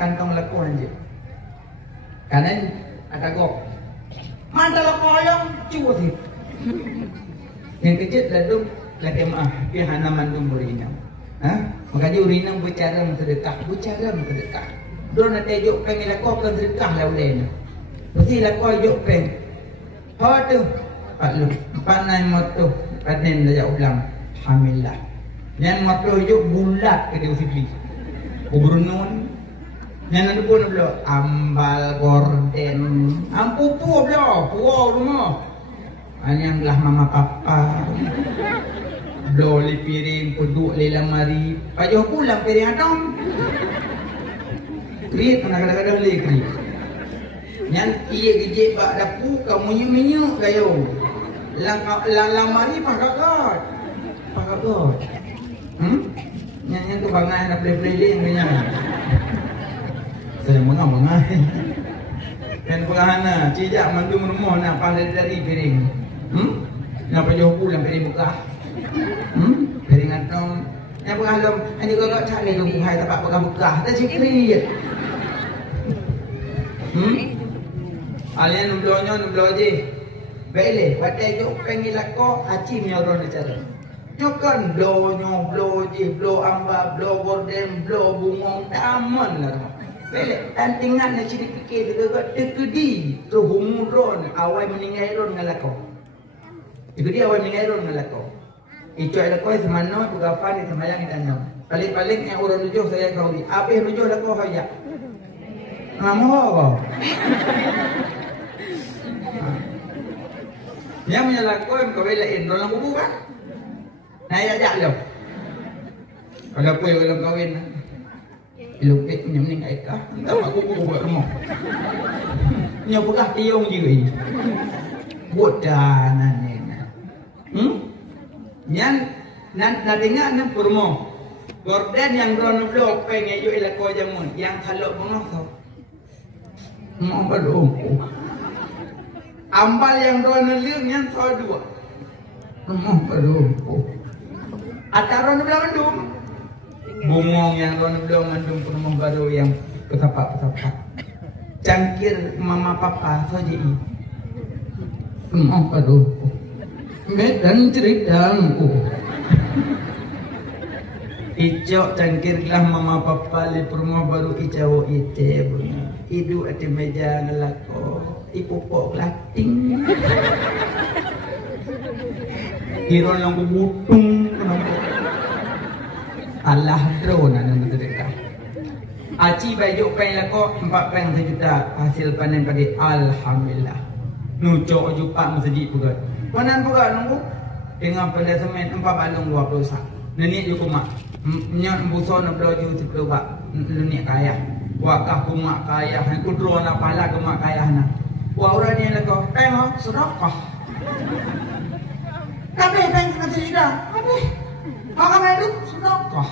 kantong lakuan je. Kanan ada gok. Mana lakoyong cuba sih. Yang kecil ladung lagi maaf dia hana mandum urinam. Makanya urinam bicara sedekah, Don ada juk peng lakoh kan sedekah lah ulen. Mesti lakoh juk peng. Ho tu Pak Lu, panai moto panen dah ulang alhamdulillah. Yang moto juk bulat ke dia usipi. Ubrunun. Yang ada pun belum ambal gorden, ampupu belum, puau rumah. Yang belah mama papa. Belum li piring, puduk li lamari. Pajau pulang piring atom. Krit mana kadang-kadang li krit. Yang iya gejek bak dapu kamu minyak kayo. Lamari pakakot. Yang tu bangai nak play-play punya. Saya mengai. Dan penghana cijak mandum rumah nak pandai dari piring. Nak jauh pulang piring buka. Piring atom. Yang penghalam ini kalau tak ada lumpuh hai tak pakai buka. Dah cikri. Alian nublo je. Baiklah, pada juk pengen lako aci menyorong cara. Jokan blow je, blow amba, blow gorden, blow bungong taman lah. Baiklah, tantingan nak ciri fikir dekat tekedi, tu humudron awal meninggal ron ngalako. Itu dia awal meninggal ron ngalako. Itu ada kau semana bergafan di semayang dan nom. Paling yang orang tujuh saya kau ni. Apa yang tujuh lako kaya? Ngamu kau. Yang menyalako yang kau belain orang kubu kan? Naya ajak lo. Kalau kau yang kawin, ilupik menyemning aikah. Entah aku kubu buat rumah. Nyopukah tiung juga. Bodanan ni. Yang nadingan nan purmo. Gorden yang rono blok pengen yo ilako jamun. Yang kalau mengoso. Mau belum. Ambal yang rono liung yang so dua. Mau belum. Atau rono belum mandum. Bungong yang rono belum mandum purmo baru yang petapa. Cangkir mama papa saja. Mau belum. Medan ceritangku. Icok cangkir lah mama papa li rumah baru icau ite punya. Idu ati meja ngelako. Ipupok lating. Hiro lang kubutung. Allah drone nan mereka. Aci bayu pen lako 4 pen sejuta hasil panen padi alhamdulillah. Nucok jupak masjid juga. Panan pula nunggu dengan pada semen 4 balung 20 sak. Nenek juga mak. Nyak buso nak belajar tu keluar. Nenek kaya. Wakah kumak kaya. Aku drone nak pala kumak kaya na. Wah orang ni nak kau tengok sedekah. Tapi tengok kata sudah. Habis. Makan itu sedekah.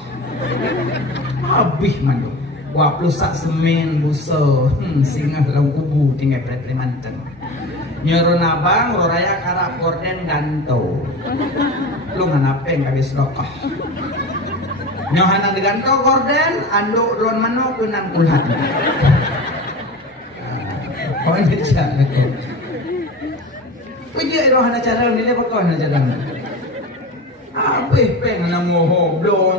Habis mandu. 20 sak semen buso. Singgah dalam kubu tinggal Kalimantan. Nyuruh nabang, raya karak gorden ganto. Lu nganapeng habis rokok. Nyohanan diganto gorden, anduk ron mano kunan kulat. Kau ini cara. Kerja rohana cara ni lepas kau nak jalan. Habis peng nak moho, blow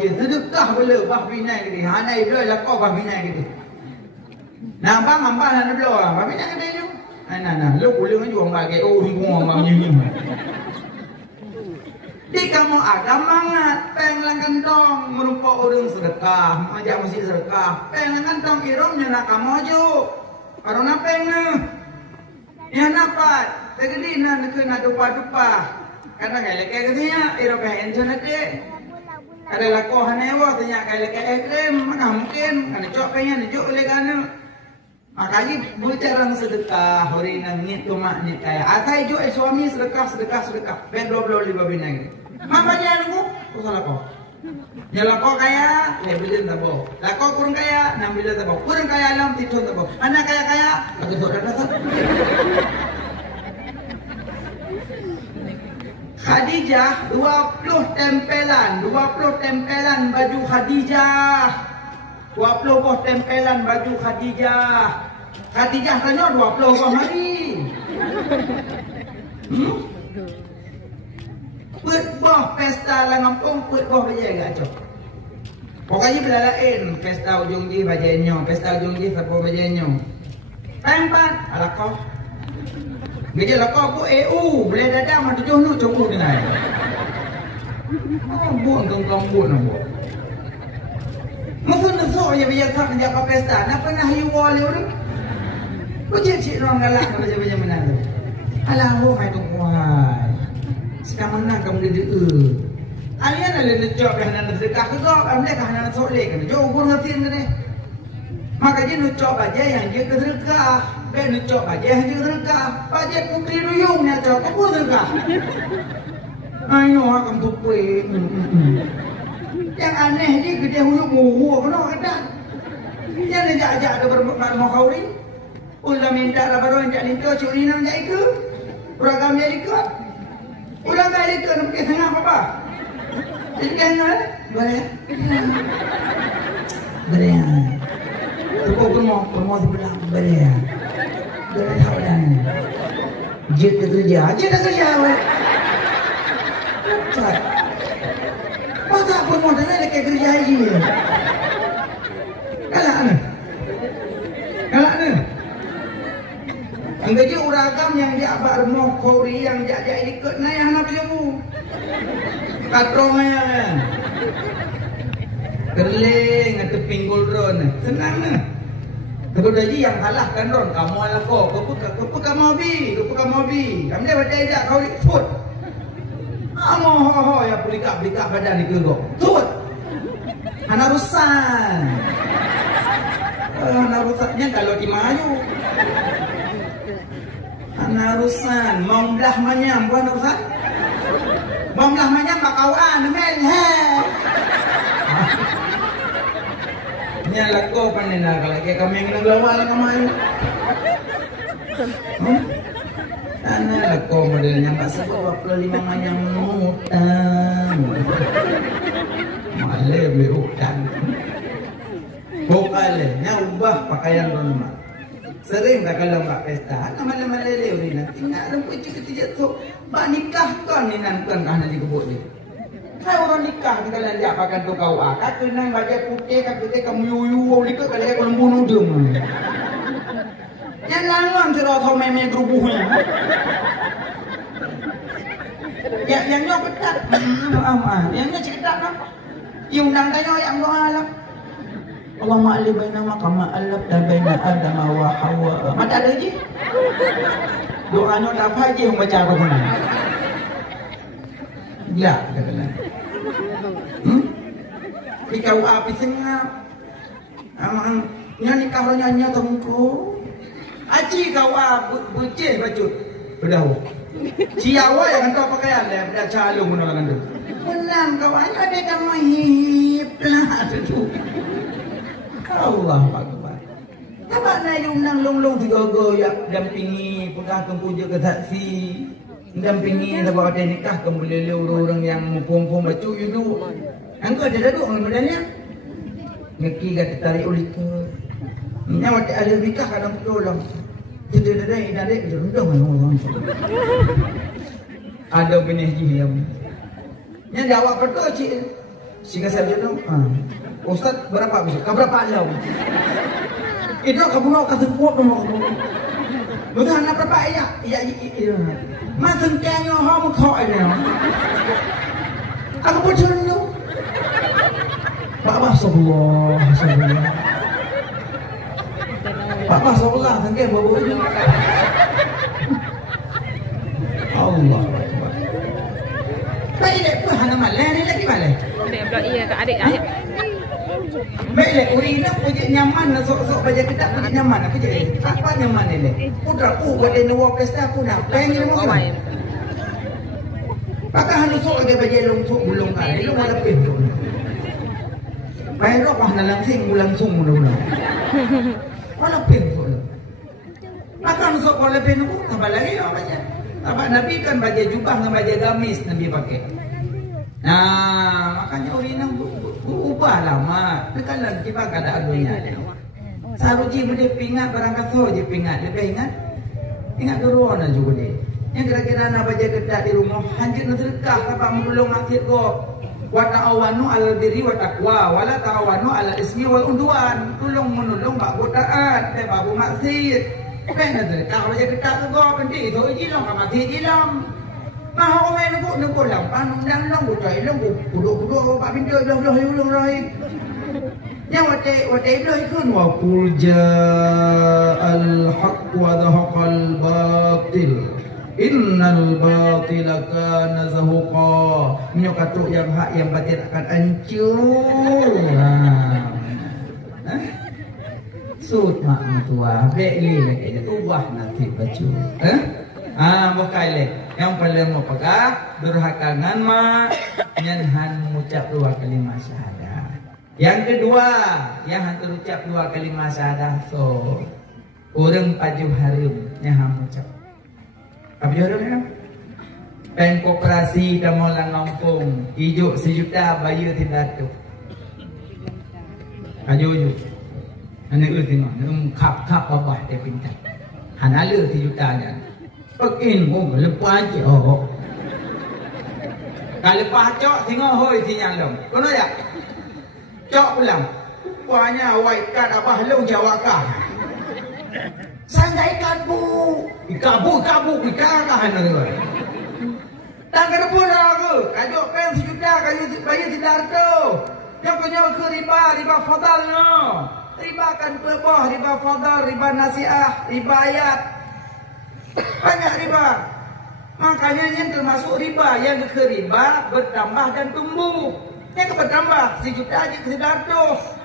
je. Sedekah bela bah binai gitu. Hanai blow lah kau bah binai gitu. Nabang ambah nak blow ah, bah binai gitu. Nah, lu boleh jual bagai hinggung macam di kamu ada mangat penglang kentong merupakan orang sedekah, majak masih sedekah. Penglang kentong iromnya nak kamu aja. Karena penglang, ya napat. Tegedi nak kena dupa. Karena kayak katanya irom yang jenak deh. Ada lakohan ewa tanya kayak ekstrem mana mungkin karena cok pengen cok oleh karena. Makanya bicara sedekah hari nangit cuma ni kaya. Atai jo suami sedekah. Ben 25 binang. Makanya aku salah kau. Nyala kau kaya, lebih tabo. Lako kurang kaya, 6 tabo. Kurang kaya alam tidur tabo. Anak kaya, lagi saudara. Khadijah 20 tempelan baju Khadijah. 20 buah tempelan baju Khadijah. Khadijah tanya 20 buah mari. Put buah pesta lah ngampung, put buah bajai gak cok. Pokoknya bila lain, pesta ujung di bajainya, pesta ujung di siapa bajainya. Tempat, ala kau. Bila lah kau bu boleh dadam mah 7 nu cukup dengan. Oh, buang kong buang nak buang. Masa nesok je bila tak kerja apa pesta, nak pernah hiwa liu ni. Bujik cik orang galak baca-baca mana tu. Alah, oh mai tu kuai. Sekarang mana kamu dia Alian ada necok kahana sedekah ke kau, ambil kahana soleh kan. Jauh pun ngatin kan ni. Maka dia necok aja yang dia sedekah, ben necok aja yang dia sedekah. Baca putri ruyung ni necok, apa sedekah? Ayo akan tupai. Yang aneh dia gede huyuk muhu, kena kata. Yang dia ajak ada bermakna kau ni. Ulah minta lah baru ajak lintas curi nak ajak ikut. Program dia ikut. Ulah kali ikut nak pergi tengah apa? Jangan, boleh. Boleh. Tukar permo sebelah boleh. Boleh tahu dah. Jet kerja, weh. Cat. Masa permo dah nak kerja lagi. Kalah ni. Anggaji uragam yang dia abak remok kori yang jajak ikut na yang nak jemu. Katrongnya kan. Kerling atau pinggul ron. Senang ni. Kalau daji yang kalahkan ron kamu ala ko. Kau kamu hobi. Kamu dia baca ajak kau ikut. Kamu ho ya belikap badan ni kau. Tut. Hana rusan. Hana rusaknya kalau di Melayu. Narusan, mau belah manyam, bukan narusan? Mau belah manyam, makauan, men, Nya lako panena kalau kayak kami yang ngelawal kemarin. Ana lako modelnya pasal 25 manyam utang. Male beli utang. Bokale, nya ubah pakaian rumah. Sering tak kalau mbak pesta, nama-nama lele ni nanti nak rumput ketiga tu, mbak nikah kan ni nanti kan di kebun ni. Hai orang nikah kita lanjut pakai tu kau kak kenang baju putih, kak putih kamu yuyu, likut kalau dia kalau bunuh dum. Yang lawan cerita tahu meme gerubuhnya. Yang nyok ketat, yang nyok ketat apa? Yang undang tanya yang doa Allah ma'alib baina maqama alaf dan baina Adam wa Hawa. Mata ada lagi? Doanya tak apa je yang baca apa pun. Ya, katalah. Dikau api sengap. Amang nyanyi kau nyanyi tengku. Aci kau bucih bacut. Berdahu. Ciawa yang kau pakaian dia dah calung menolong tu. Menang kau hanya ada kamu hiplah tu. Allah Akbar. Apa nak yung nang long tiga-tiga ya dampingi pegang kempuja ke saksi. Dampingi sebab ada nikah kembali orang yang mumpung bacu itu. Angko ada duduk dengan badannya. Ngeki kata tarik ulika. Nyawa tak ada nikah kadang tolong. Jadi dari rendang orang. Ada benih jiam. Yang jawab betul cik. Sehingga saya bilang, Ustaz berapa besok? Berapa alam? Itu kamu nak kasih kuat nama kamu. Betul anak berapa ayat? Ya. Macam kaya kamu kau ini. Aku pun cuma. Bapak sebelah. Bapak sebelah, tengok bawa ini. Allah. Baiklah, pun hana malah ni lagi malah. Blok iya ke adik ayah. Baiklah, uri nak pujuk nyaman nak sok-sok baca kita pujuk nyaman apa je? Apa nyaman ni? Putra buat dia nawa pesta pun nak pengen nak makan. Pakai hanu sok lagi baca long bulung kali, lu ada pintu. Baik rok hana langsing langsung mula-mula. Mana pintu? Pakai hanu sok boleh pintu, tambah lagi apa je? Apa Nabi kan baca jubah dengan baca gamis Nabi pakai. Nah, makanya urina ubah lama. Kalau kita kada adunya. Saruji bude pingat barangkat so je pingat lebih ingat corona juga deh. Yang kira-kira nak baca kedak di rumah hanjir nak sedekah apa menolong akhir go. Wa ta'awanu 'alal birri wa taqwa wa la ta'awanu 'alal ismi wal udwan. Tolong menolong bab taat dan bab maksiat. Pengen sedekah baca kedak go penting itu jilong ka mati jilong. Mah ko men ko lang panung dan long ko tai long ko kudu pak pintu loh. Yang wate loh kun wa qul ja'al haqq wa dhahaqal batil. Innal batila kana zahuqa. Minyo katuk yang hak yang batil akan hancur. Sud mak tua beli lagi ubah nanti baju. Bukai le. Yang paling mau pegah durhakangan mak nyanhan mengucap 2 kalimat syahadah. Yang kedua, yang hantar ucap 2 kalimat syahadah so orang paju harum yang mengucap. Apa jarum ni? Pen koperasi dah mau Lampung, hijau 1 juta bayar tidak tu. Ajo. Anak lu tengok, kap babah dia pintar. Hanala 1 juta nya. Pekin pun lepas je. Oh. Kalau lepas cok tengok hoi sinyal long. Kono ya? Cok pulang. Rupanya white card abah long jawakah. Sangai ikan bu. Ikan kan tu. Tak kena pula ke. Kajuk pen 1 juta kayu bayar tidak tu. Yang punya ke riba fadal no. Riba kan pelbah, riba fadal, riba nasiah, riba ayat. Banyak riba. Makanya yang termasuk riba yang ke riba bertambah dan tumbuh. Yang bertambah 1 juta aja tidak tu.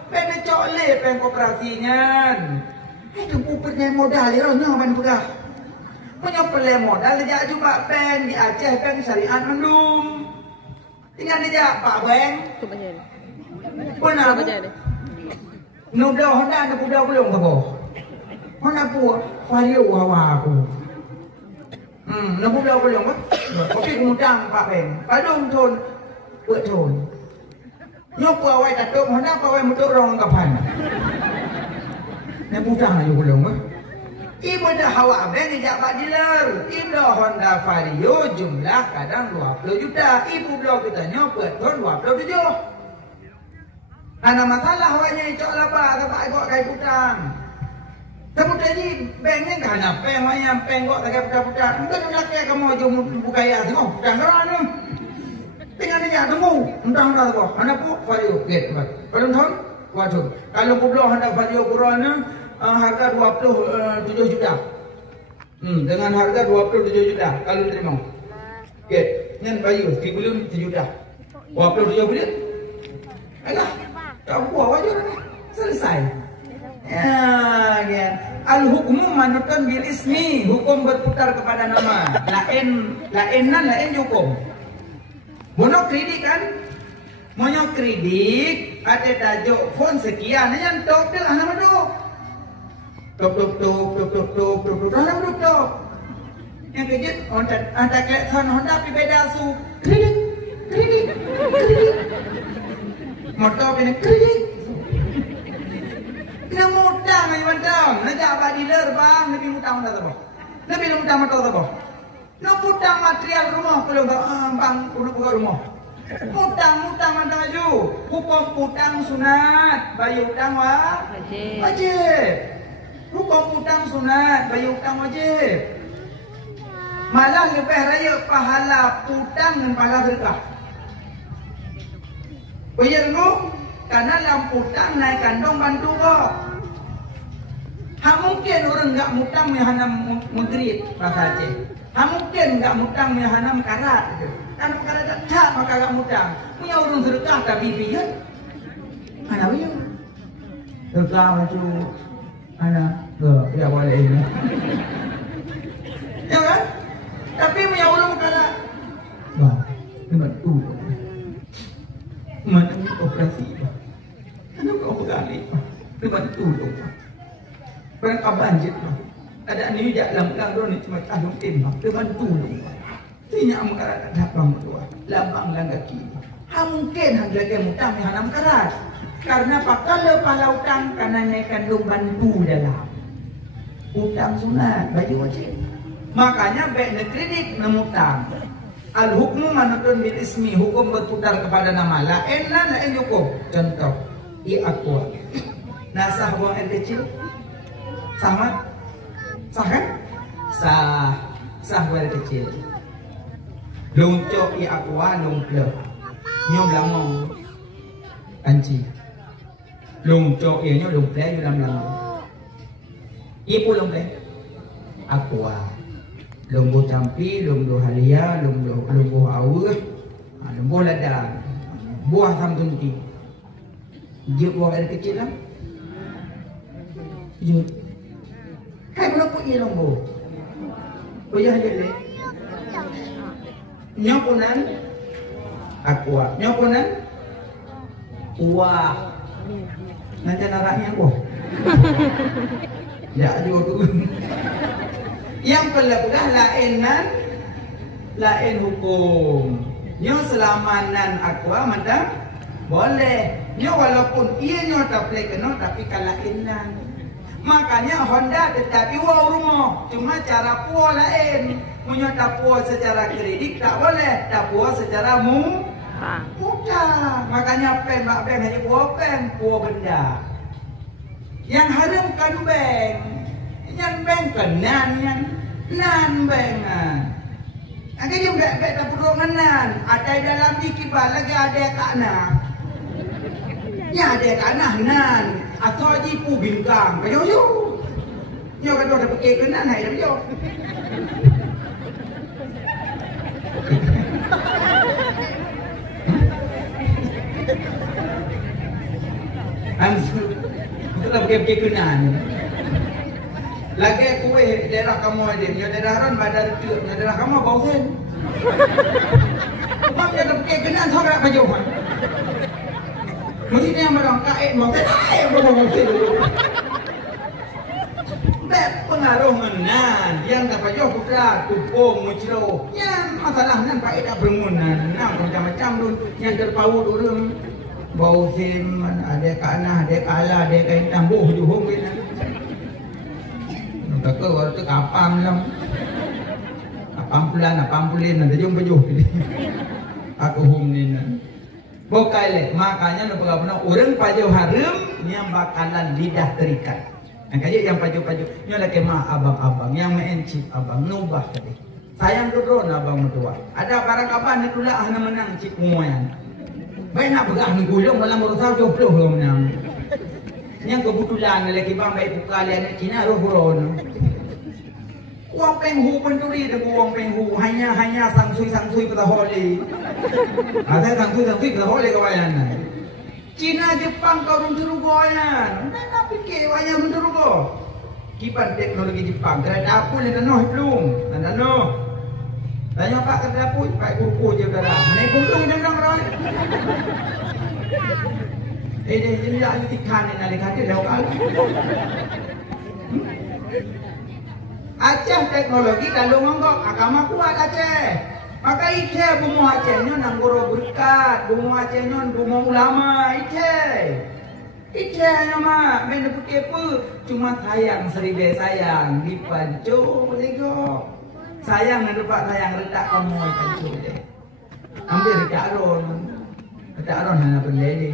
Pen cokle pen kooperasinya. Itu punya modal dia orang mana pegah. Punya pelai modal dia juga pen di Aceh pen syariat mendung. Tinggal dia Pak Beng. Pernah nudah Honda ada budak belum ke boh. Mana pu Vario hawa aku. Nak budak belum kan? Kopi kemudian Pak Beng. Padung thon buat thon. Nyok awai tatuk Honda awai mutuk rong kapan. Nak budak aja belum kan? Ibu dah hawa Beng ijak Pak Dealer. Ibu Honda Vario jumlah kadang 20 juta. Ibu blok kita nyok buat thon 27. Ada masalah awaknya icok lapa tak ikut kai putang. Tapi ni banknya kan apa yang peng kok tak putang. Entah nak ke kamu jom buka ya semua putang kerana. Tinggal dia temu entah tu. Anak pu Vario get baik. Kalau thon waduh. Kalau pulau hendak Vario kurana harga 27 juta. Dengan harga 27 juta kalau terima. Get. Ngan bayu sebelum 7 juta. 27 bulan. Alah. Tak buat aja ni. Selesai. Ya. Al-hukmu manutun bil ismi. Hukum berputar kepada nama. Lain hukum. Mono kredit kan? Mono kredit ada tajuk font sekian. Yang tok tu nama tu. Tok. Nama tu tok. Yang kejut ada kelakson Honda pi beda su. Kredit. Motor kena kredit. Kena mutang aja mutang. Nak Pak Dealer bang, lebih mutang dah tu. Lebih mutang motor tu. Nak mutang material rumah kalau bang untuk buka rumah. Mutang mutang aja. Hukum mutang sunat, bayar hutang wajib. Hukum mutang sunat, bayar hutang wajib. Malah lebih raya pahala hutang dan pahala sedekah. Bayar tu, karena lampu tang naik kandung bantu kok. Mungkin orang enggak mutang mehana menggerit bahasa Aceh. Mungkin enggak mutang mehana mekarat gitu. Karena mekarat tak maka enggak mutang. Punya orang sedekah tapi biaya. Mana biaya? Sedekah macam mana? Ya boleh ini. Ya kan? Tapi punya orang mekarat. Bah, memang tu. Mana operasi pak? Mana kau bergali pak? Depan tolong pak. Perangkap banjir pak. Ada ni dia dalam ni cuma tahun tim pak. Depan tolong pak. Tinyak mengkarat dapat tua. Lambang langgar kiri. mungkin lagi mutang yang hanam keras. Karena pakal pala utang karena naikkan lumban bantu dalam utang sunat baju wajib. Makanya baik kredit memutang. Al hukmu manutun bil ismi, hukum berputar kepada nama. Lain hukum. Contoh, aqua. Nasah buang air kecil sama sah kan? Sah buang air kecil. Lungcok aqua lungplek. Nyom lamong kanci. Lungcok ianya lungplek di dalam lamong. Ipu lungplek. Aqua. Lunggu campi, lunggu halia, lunggu awur, lunggu ladang, buah samtunti. Jut buang air kecil lah. Jut. Hai belum punya lunggu. Puyah je le. Nyokunan, aqua. Nyokunan, wah. Nanti naraknya aku. Ya juga tu. Yang pelebah lain hukum. Nyo selamanan aqua manda boleh. Nyo walaupun ia nyo tak boleh kena tapi kalainan. Makanya Honda tetapi wow rumah. Cuma cara puas lain. Munyo tak puas secara kredit tak boleh. Tak puas secara mudah. Makanya pen mak bank hanya puas benda. Yang haramkan bank. Yang bank kenan yang nan bangan. Agak juga tak perlu nan. Ada dalam dikibal lagi ada takna. Ya ada takna nan. Atau jipu bintang. Kayo yo. Yo kan dah pakai kenan hai dah yo. Kita pakai kenan. Lagi kue daerah kamu ada, ni daerah ran badar tu, ni daerah kamu bau sen. Mak dia dah pakai kenan thorak baju. Mesti dia marang kain mau bau sen. Bet pengaruh menan yang dapat baju putra tupung mucro. Yang masalah nan pakai dak bermunan, nang macam-macam tu yang terpaut urang bau sen ada kanah, ada kala, ada kain tambuh juhung ni. Tak ke waktu kapam lah, apam pulin ada jumpa juga. Aku hum ni nak. Bukai leh, makanya nak pernah orang paju harum yang bakalan lidah terikat. Makanya yang paju-paju, yang lagi mah abang-abang, yang mencip abang nubah tadi. Sayang turun abang mertua. Ada barang kapan itu lah nak menang cip muan. Baik nak pegang ni gulung malam berusaha 20 lo menang. Yang kebetulan lagi bang baik buka lihat Cina roh buron. Uang penghu penduri dengan uang penghu hanya sangsui pada holi. Ada sangsui pada holi kawayan. Cina Jepang kau rung jurugoyan. Mana fikir wayang jurugo? Kipan teknologi Jepang kerana apa ni noh belum? Anda noh. Tanya pak kerana apa? Pak buku je dah. Mana buku ni dah orang. Dia tidak tikan ni nak dia dah kali. Aceh teknologi kalau ngomong agama kuat Aceh. Maka Aceh bumu Acehnya nang guru berkat, bumu Acehnya bumu ulama Aceh. Acehnya mah main putih apa? Cuma sayang seribe sayang di pancu lego. Sayang nak dapat sayang retak kamu pancu deh. Ambil retak ron. Retak ron hanya benda ni.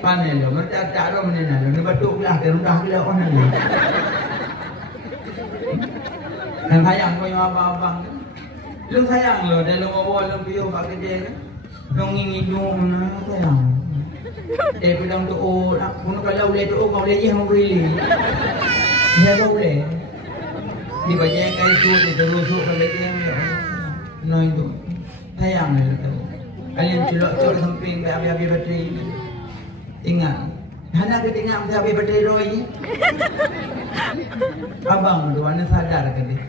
Panen lo, mereka tak ada mana lo. Ni batuk lah, terudah bila orang ni. Dan sayang kau yang abang-abang. Lu sayang lo, dan lu bawa lu piu kat kerja. Lu ngingidung na sayang. Pedang tu nak pun kalau boleh tu kau boleh je mau beli. Dia boleh. Di baju yang kayu tu dia terusuk pada dia. No itu. Sayang lo. Kalian culok-culok samping habis-habis bateri. Ingat. Hana kita ingat habis bateri Roy. Abang tu mana sadar ke dia.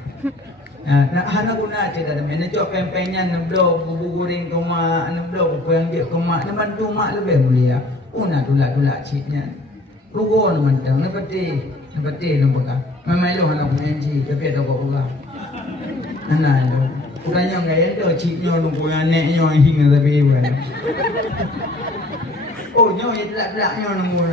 Hana guna cerita dah. Mana cok pempengnya neblo bubur goreng ke mak, neblo bubur yang dia ke mak. Nak bantu mak lebih mulia. Una tulak-tulak cipnya. Rugo nak mantang. Nak peti nampak. Memang lo hana punya cip. Tapi ada kau pula. Hana lo. Kurangnya gaya tu cipnya nunggu anaknya hingga tapi bukan. Oh nyonya telak-telaknya nunggu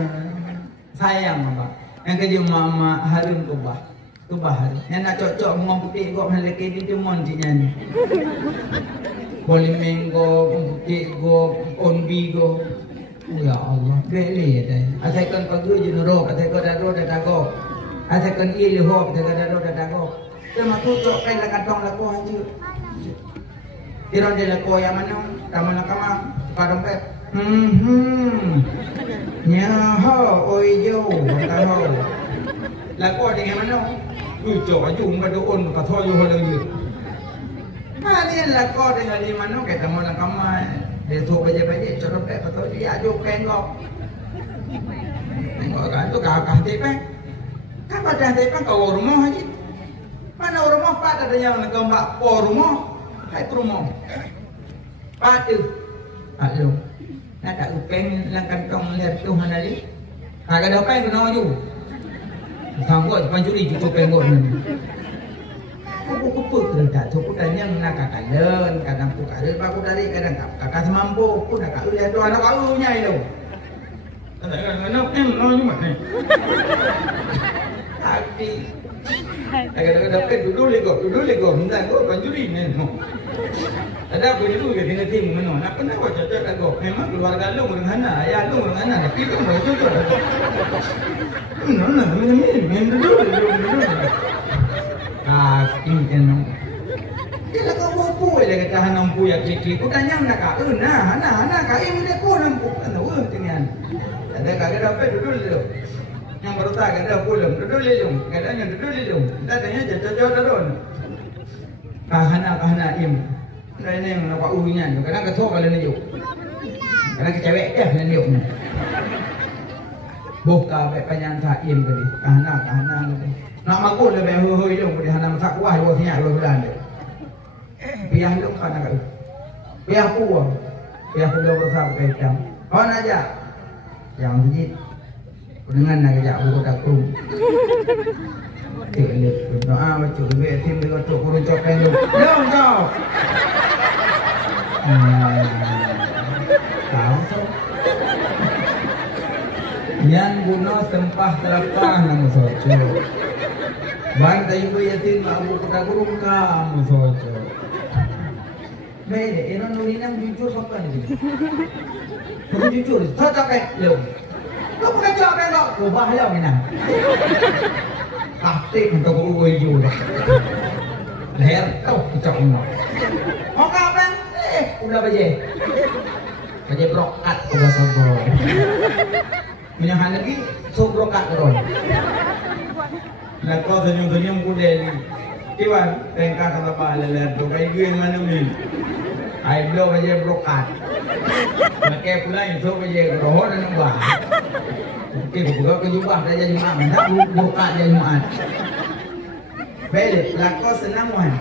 sayang apa? Yang kerja mama Harun kubah. Kubah Harun. Yang nak cocok ngomong putih kok lelaki di temon ciknya ni. Boleh menggo, putih go, onbi go. Oh ya Allah, beli ya. Asalkan pagi jenuro, asalkan daro dah dago. Asalkan ia lehok, asalkan daro dah dago. Termasuk cocok kan lah kantong laku aja. Tiron dia laku yang mana? Taman nakama, tukar dompet. Nyaho, oi jo, tahu. Laku dengan mana? Cocok aja, umpa doon, patho yo holang yo. Ni laku dengan di mana? Kita taman nakama. Dia tu baca-baca cara pek patho dia ajo pengok. Tengok kan tu kakak tepeng. Kan pada tepeng kau rumah aja. Mana rumah Pak ada yang nak mbak po rumah. Hai rumah. Pak tu. Ayo. Nak tak upeng lang kantong lihat Tuhan ali. Kagak ada upeng kena aju. Sanggup panjuri cukup pengok ni. Kupu kerja cukup tanya nak kakalen kadang tu kakalen aku dari kadang kakak semampu pun nak kakak lihat tu anak kau nya itu. Anak em no cuma ni. Tapi agak dapat duduk lego, hendak kau panjuri ni. Ada apa dulu ke tinggal tim mana? Nak pernah kau cocok lagu. Memang keluarga lu dengan ayah ya lu dengan anak. Tapi tu mau cocok. Mana ni duduk. Ini kan. Dia kau mampu dia kata hanam puya klik. Kau tanya nak kau nah kau ini dia kau nampu. Tahu dengan. Ada kagak dapat duduk. Yang baru tak ada pulang duduk lelung. Kadang duduk lelung. Tanya cocok daron. Kahana im. Lain yang nak urunya. Kadang ketok kalau ni juk. Kadang kecewek dah ni juk. Buka baik panjang im tadi. Kahana tadi. Nak makul lebih hoi dong di hanam sakwah dua siap dua bulan deh. Biar dong kan nak. Biar puang. Biar pulau besar kecam. Kau aja. Yang biji. Dengan nak kerja buku dakum. Tiap doa baca lebih tim dengan cok kurun cok pendu. Dong cok. Tahu tu. Yang guna sempah terapah nama sojo. Baik tahu ibu yatim abu kita kurung kamu sojo. Mede, ini nurinang jujur apa ni? Kau jujur, cocok lo. Kau bukan cocok lo, kau bahaya mana? Taktik untuk kau jujur. Leher tahu cocok lo. Mau kapan? Udah baje. Baje brokat udah sabor. Minyahan lagi, so brokat terus. Nak kau senyum kuda ni, kiwan tengkar kata balik tu, baik gue mana ni? Air blow aja brokat, makai pula itu aja roh dan ubah. Kita buka kejubah saja Jumaat, tak brokat je Jumaat. Baik, nak kau senang wan.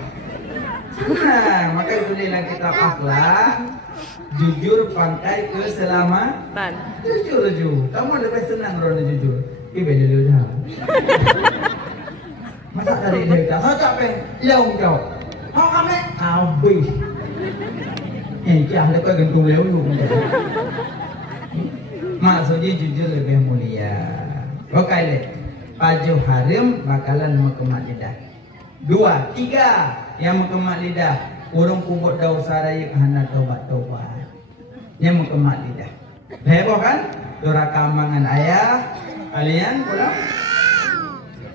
Maka itulah kita akhlak, jujur pangkai keselamatan. Jujur, kamu lebih senang orang jujur. Ibu dulu dah. Masa dari dia tak capek, lewat jauh. Kau kami habis. Jangan lepas gantung lewat. Maksudnya jujur lebih mulia. Okey, baju haram bakalan mengemak lidah. 2, 3 yang mengemak lidah. Urung kubur daun sarai hana taubat. Yang mengemak lidah. Heboh kan? Duraka mangan ayah. Kalian pulang.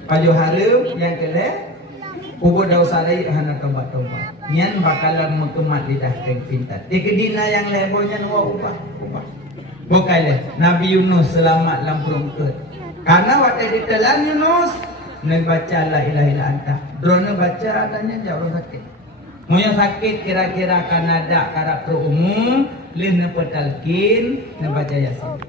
Baju haram yang kelih kubur daun sarai hana taubat. Yang bakalan mengemak lidah dan pintar. Di kedina yang lebohnya nuwa ubah. Bukanlah Nabi Yunus selamat lampung ke. Karena waktu ditelan Yunus nak baca la ilaha illa anta. Drone baca adanya jauh sakit. Mau yang sakit kira-kira kan ada karakter umum, lih na petalkin, na baca Yasin.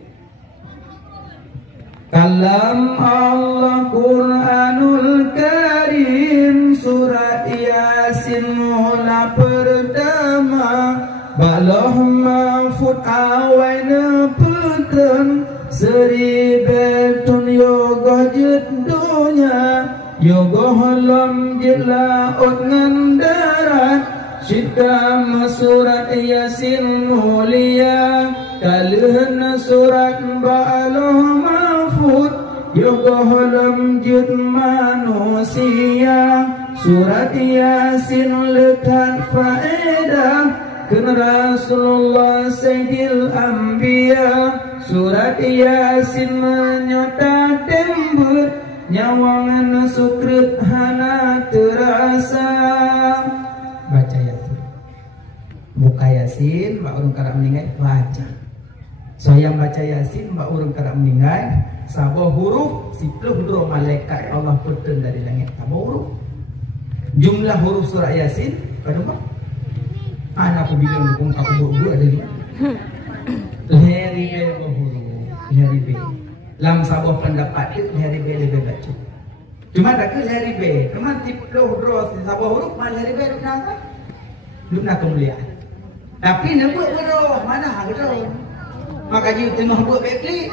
Kalam Allah Quranul Karim surat Yasin mula pertama. Baloh mahfud awalnya petun Seri betun yoga jedunya Yoga halam jela ngan darat Sidam surat Yasin mulia Kalihna surat Ba'aloh Mahfud Yogoholam jud manusia Surat Yasin letak faedah Ken Rasulullah Sayyidil Anbiya Surat Yasin menyota tembut Nyawangan sukrit hana terasa Baca Yasin Buka Yasin Mbak urung karak meninggal baca Soyang baca Yasin Mbak urung karak meninggal Sabah huruf 10 malaikat Allah putun dari langit Sabah huruf Jumlah huruf surah Yasin Pada Mbak Anak aku bingung Kung aku dua ada lima Leheri bel huruf Leheri bel Lam sabah pendapat itu Leheri bel lebih baca Cuma tak ke Leheri bel Cuma tipe huruf Sabah huruf Mana Leheri bel Duk nak kemuliaan Tapi nebuk huruf Mana huruf Maka dia tengah buat baik-baik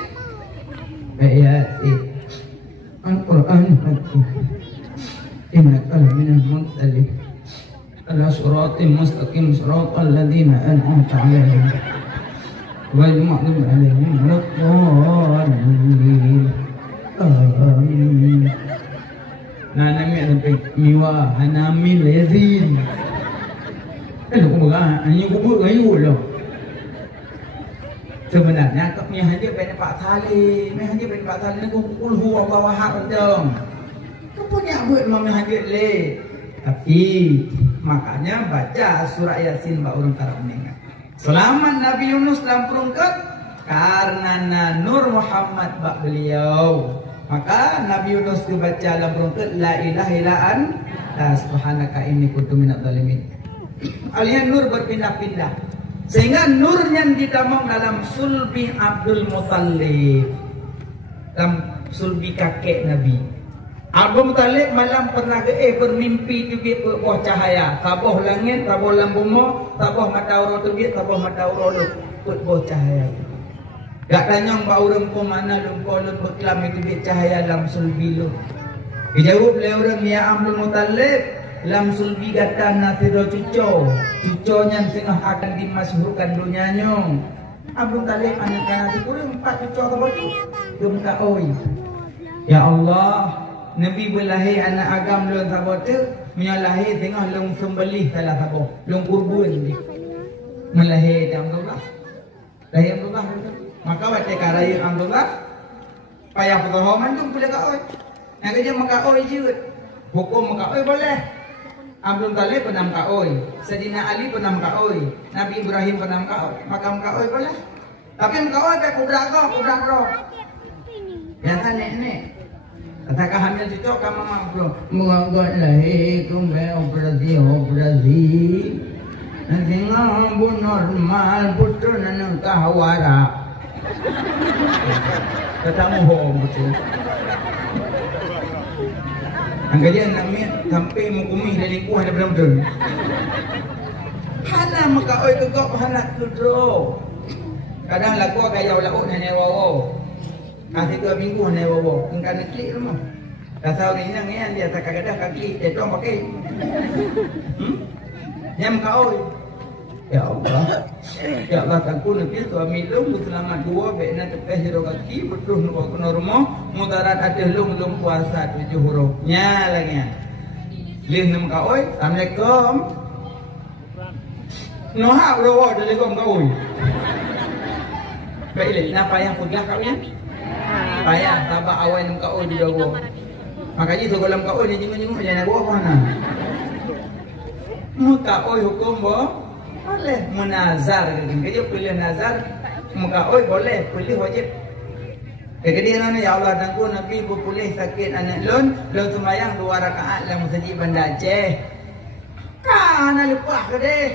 Yasin Al-Quran Hakim Innaka minal mursalin ala siratin mustaqim siratal ladzina an'amta 'alaihim wal maghdubi 'alaihim waladdallin. Amin. Nah, nami sampai miwa hanami lezin. Lu kumura, ani kubur kayu loh. Sebenarnya kami hanya pada Pak Saleh, kami hanya pada Pak Saleh ni kul huwallahu ahad dong. Kepunya buat mami hanya le. Tapi makanya baca surah Yasin mbak orang karang meninggal. Selamat Nabi Yunus dalam perungkat karena Nur Muhammad bak beliau. Maka Nabi Yunus dibaca dalam perungkat la ilaha illa anta subhanaka inni kuntu minadz zalimin. Alian nur berpindah-pindah. Sehingga nur yang ditamong dalam sulbi Abdul Muttalib, dalam sulbi kakek Nabi. Abdul Muttalib malam pernah bermimpi juga berbuah cahaya. Tabuh langit, tabuh lambumo, tabuh matauro tubik, tabuh matauro berbuah cahaya. Gak tanya mbak orang ko mana lumpo berkelam itu bik cahaya dalam sulbi lu. Dijawab oleh orang ya Abdul Muttalib. Lam sulbi gata nasido cuconya setengah akan dimasukkan dunianya. Abdul Talib anak-anak itu kurang 4 cuco atau apa tu? Dia oi. Ya Allah, Nabi berlahir anak agam lung sabot tu, menyalahi tengah lung sembelih salah sabot, lung kurbun ni. Melahir Abdullah. Lahir Abdullah. Maka baca karaya Abdullah. Payah pertolongan tu boleh kau oi. Nak kerja maka oi je. Hukum maka oi boleh. Abdul Talib pernah mengkaoi, Sayyidina Ali pernah mengkaoi, Nabi Ibrahim pernah mengkaoi, maka mengkaoi boleh. Tapi mengkaoi pakai kubrak roh. Biasa nenek. Katakan hamil cucu kamu mampu. Menganggap lahir kumbe operasi. Nanti ngambu normal putu nanang kahwara. Katamu hom betul. Angkat dia namanya sampai mengumih dari kuah ada benar-benar. Hana maka oi kegok hana kudro. Kadang laku gaya lauk nenek wawo. Kasih 2 minggu nenek wawo. Engkau nak klik rumah. Kasau ni nang yang dia tak kadang kaki dia dong pakai. Nyam kau oi. Ya Allah. Ya Allah takku nabi suami lung selamat 2 bekna tepeh hiro kaki betuh nu kena rumah mudarat ada lung puasa 7 huruf nya lagi lih nem ka oi assalamualaikum no ha bro dari kom ka oi baik napa yang kudah kau nya payah tabak awal nem ka oi di dawo makanya tu kalau ka oi ni jenguk jangan bawa mana muka oi hukum bo boleh munazar kerja pilih nazar muka oi boleh pilih wajib kerja nana ya Allah tangku Nabi boleh sakit anak lon sembahyang 2 rakaat dalam masjid Banda Aceh kana lupa kerja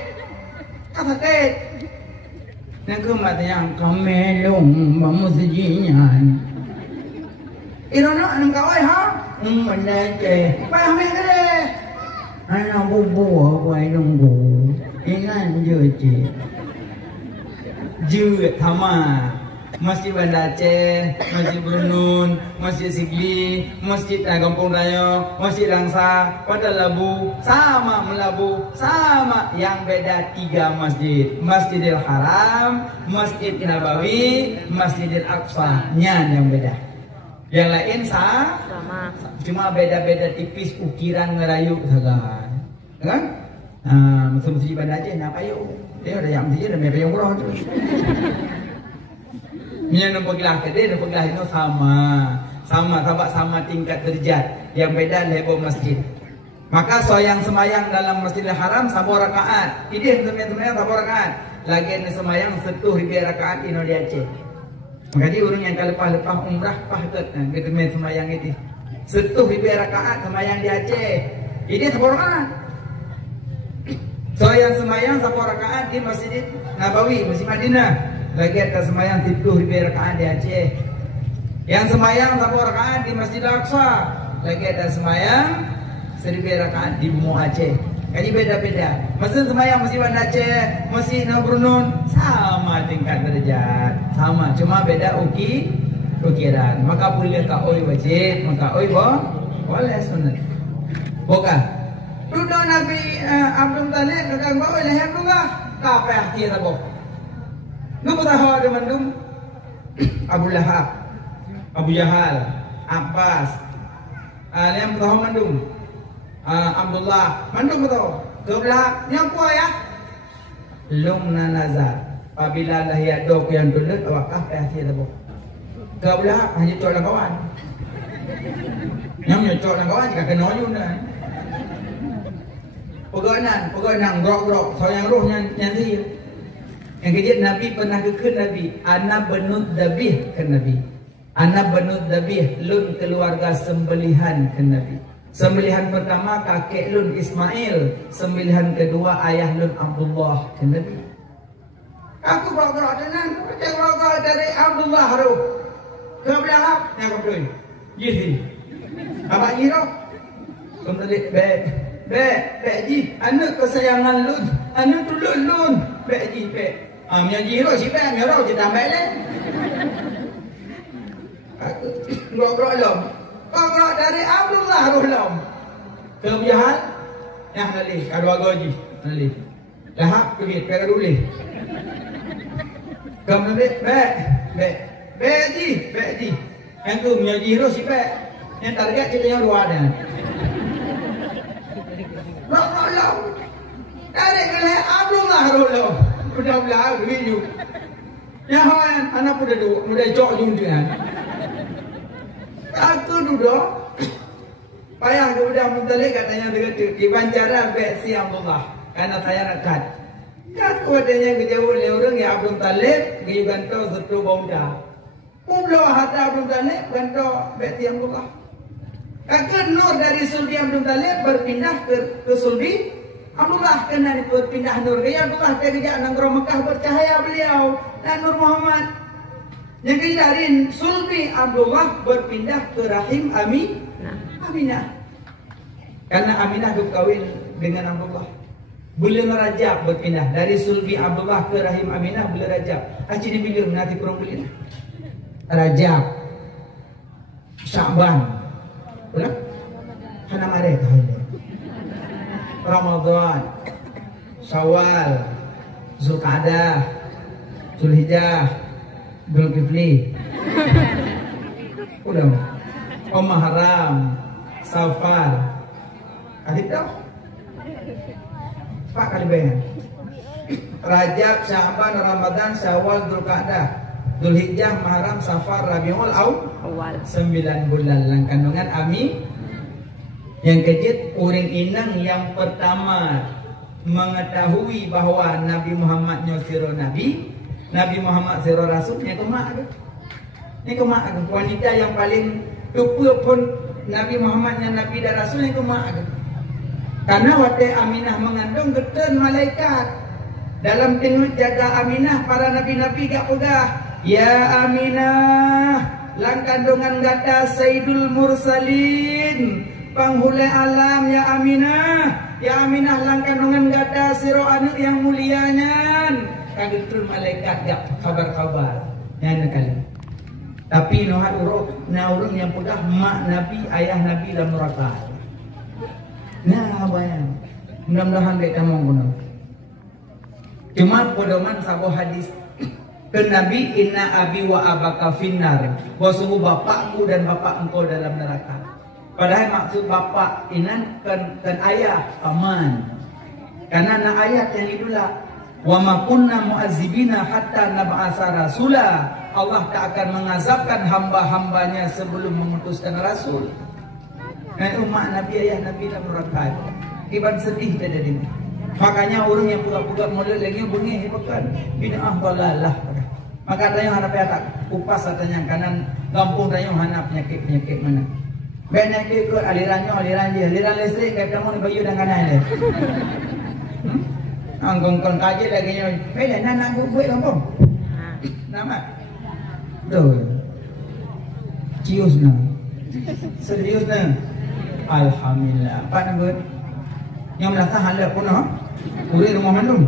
tak sakit dan kemudian kamelong masjidnya irona anak kau ha Banda Aceh payah me kerja anak bubu apa nunggu ingat je je thama Masjid Banda Aceh, Masjid Brunun, Masjid Sigli, Masjid Kampung Raya, Masjid Langsa, Kota Labu, sama Melabu, sama yang beda 3 masjid. Masjidil Haram, Masjid Nabawi, Masjidil Aqsa, yang beda. Yang lain sama, cuma beda-beda tipis ukiran ngerayu saja. Kan? Masjid Banda Aceh nak ayo. Dia ada yang dia ada yang murah tu. Nya nampak gelah kedai nampak gelah itu sama tingkat derajat. Yang beda level masjid. Maka soyang semayang dalam Masjidil Haram 10 rakaat. Idih teman-teman 10 rakaat. Lagi semayang 10.000 rakaat ino di Aceh. Maka dia orang yang lepas umrah pahtet teman semayang itu. 10.000 rakaat semayang di Aceh. Idih 10 rakaat. Soyang semayang 10 rakaat di Masjid Nabawi, Masjid Madinah. Lagi ada semayang 30.000 rakaat di Aceh. Yang semayang 10 rakaat di Masjid Al-Aqsa. Lagi ada semayang 1.000 rakaat di Bumi Aceh. Jadi beda-beda. Masjid semayang Masjid Banda Aceh, Masjid Brunun sama tingkat derajat, sama, cuma beda ukiran. Maka boleh ka oi wajib, maka oi boleh sunat. Bukan. Duduk Nabi Abdul Talib kata bawa leher juga kapeh dia tahu. Nu tahu ada mandum Abu Lahab, Abu Jahal, Abbas. Yang tahu mandum Abdullah, mandum tahu. Kebelah nyampu ya. Lumna nazar. Apabila dah ya dok yang dulu awak kapeh dia tahu. Kebelah hanya cok kawan. Yang cok kawan jika kena yunan. Pegangan, grok, soalnya rohnya nanti. Yang kejadian Nabi pernah ke Nabi, ana benud dabih ke Nabi. Ana benud dabih, lun keluarga sembelihan ke Nabi. Sembelihan pertama kakek lun Ismail, sembelihan kedua ayah lun Abdullah ke Nabi. Aku grok dengan grok dari Abdullah roh. Ke belakang, yang kedua. Jadi, apa nyiro? Kemudian Ji, anak kesayangan lun, anak dulu lun, Ji, Mia jiro si Mia roh je tambah le. Grok lom, grok dari Abdullah lom. Kebiasaan, yang nali, kadua goji, nali. Lahap kebit, pera dulu. Kemudian Ji, yang tu Mia jiro si yang target kita yang dua ada. Rolong dari kelih Abdullah rolong udah belah review ya hawan anak udah jok jundian aku duduk payah udah mentalik katanya di Banjaran si Abdullah karena saya nekat kat kuatnya kejauh oleh orang ya Abdul Talib di ganto satu bauda publo hata Abdul Talib ganto si Abdullah. Kakak Nur dari Sulbi Abdul Talib berpindah ke Sulbi Abdullah kena berpindah Nur. Kaya Abdullah kerja nang Mekah bercahaya beliau dan Nur Muhammad. Yang dari Sulbi Abdullah berpindah ke rahim Aminah. Karena Aminah berkahwin dengan Abdullah. Bulan Rajab berpindah dari Sulbi Abdullah ke rahim Aminah bulan Rajab. Aci dibilang nanti kurang bulan. Rajab, Sya'ban. Ulang, hana mare kahile. Ramadan, Syawal, Zulqa'dah, Zulhijjah, Dzulkifli. Udah. Muharram, Safar. Adit dah. Pak kali bayar. Rajab, Sya'ban, Ramadan, Syawal, Zulqa'dah. Dzulhijjah, Muharram, Safar, Rabiul Awal. 9 bulan lang kandungan Ami. Yang kejut orang inang yang pertama mengetahui bahwa Nabi Muhammad nyosiro Nabi Muhammad siro Rasulnya kemak ada. Ini kemak ada. Wanita yang paling tupu pun Nabi Muhammadnya Nabi dan Rasul yang kemak ada. Karena waktu Aminah mengandung getun malaikat. Dalam tengok jaga Aminah para nabi-nabi gak pegah. Ya Aminah, lang kandungan gata Sayyidul Mursalin, penghulai alam ya Aminah. Ya Aminah lang kandungan gata siro anak yang mulianya. Kagetul malaikat gak kabar-kabar. Yang kali. Tapi nuhat orang yang pedah mak Nabi, ayah Nabi dalam neraka. Nah, bayang. Mudah-mudahan baik kamu guna. Cuma pedoman sabuh hadis ke Nabi, inna abi wa abaka finnar. Bahwa bapakku dan bapak engkau dalam neraka. Padahal maksud bapak inan kan ayah, paman. Karena nak ayat yang itulah wa ma kunna mu'azzibina hatta nab'atsa rasula. Allah tak akan mengazabkan hamba-hambanya sebelum memutuskan rasul. Umat Nabi, ayah Nabi dalam neraka. Iban sedih dia jadi. Makanya orang yang buka-buka mulut lagi bunyi hebatkan bid'ah dalalah. Maka tanya hana tak kupas katanya kanan gampung tanya hana penyakit mana. Banyak ke aliran dia, aliran listrik kayak kamu baju dan kanan dia. Anggong kaji lagi nya. Beda nana buat kampung. Nama. Betul. Cius na. Serius na. Alhamdulillah. Apa nama? Yang belakang halak pun ha? Uri rumah mandum.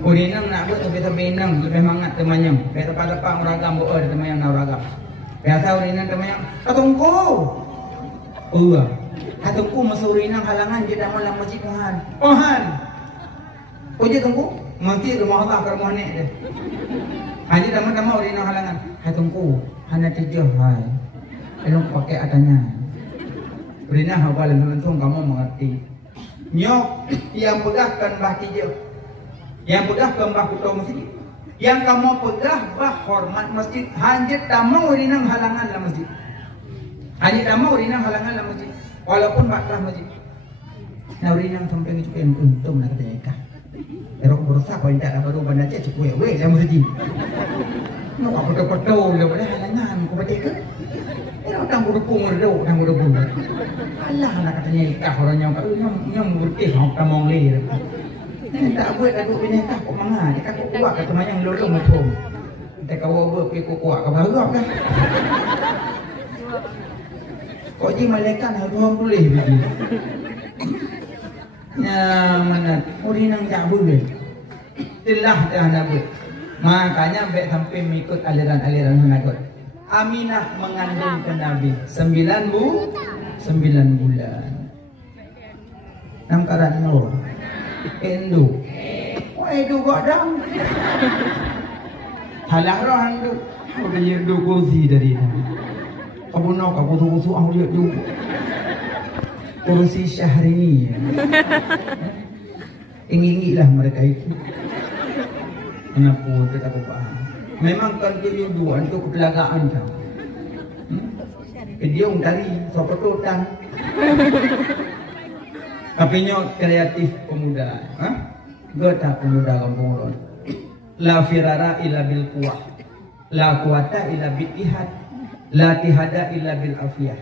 Uri nang nak buat tapi nang lebih mangat temannya. Kata pada pak uragam boer teman yang uragam. Biasa uri nang teman yang katungku. Katungku masuk uri nang halangan dia dah malam masjid Tuhan. Tuhan. Oje tungku mati rumah Allah ke rumah nek dia. Haji dah uri nang halangan. Katungku hana tijah hai. Elok pakai adanya. Berinah hafal langsung kamu mengerti. Nyok yang pegahkan bah tijah, yang pegahkan bah kutong masjid, yang kamu pegah bah hormat masjid. Hanjit tamau rinang halangan dalam masjid. Hanjit tamau rinang halangan dalam masjid. Walaupun baktah masjid. Nah rinang sampai itu yang untung nak mereka. Erok berusaha kau tidak ada baru benda cek cukup we dalam masjid. Nak apa betul-betul le pada halangan kau baca ke? Erok tang berpung redo tang berpung. Alah nak katanya ikah orang yang berkeh hok tamong le. Tak buat aduk binatang kok mangah dia kata kuat kata mayang lolong macam. Kita kau buat pergi kuat ke baru kan? Kok ji malaikat harus boleh begitu. Ya mana uri nang tak boleh. Itulah dah nak buat. Makanya baik sampai mengikut aliran-aliran menakut. Aminah mengandung ke Nabi 9 bulan. Nang karan no. Endu. Wah itu kok dang. Halah rohan tu. Udah yerdu kursi dari Nabi. Kamu nak aku tu aku lihat tu. Kursi Syahrini. Ingin-ingilah mereka itu. Kenapa kita tak faham? Memang kan kejuduan itu kepelagaan kan. Dia tari sopototan. Tapi nyok kreatif pemuda. Gota pemuda kampung ulun. La firara illa bil quwah. La quwata illa bil ihad. La tihada illa bil afiyah.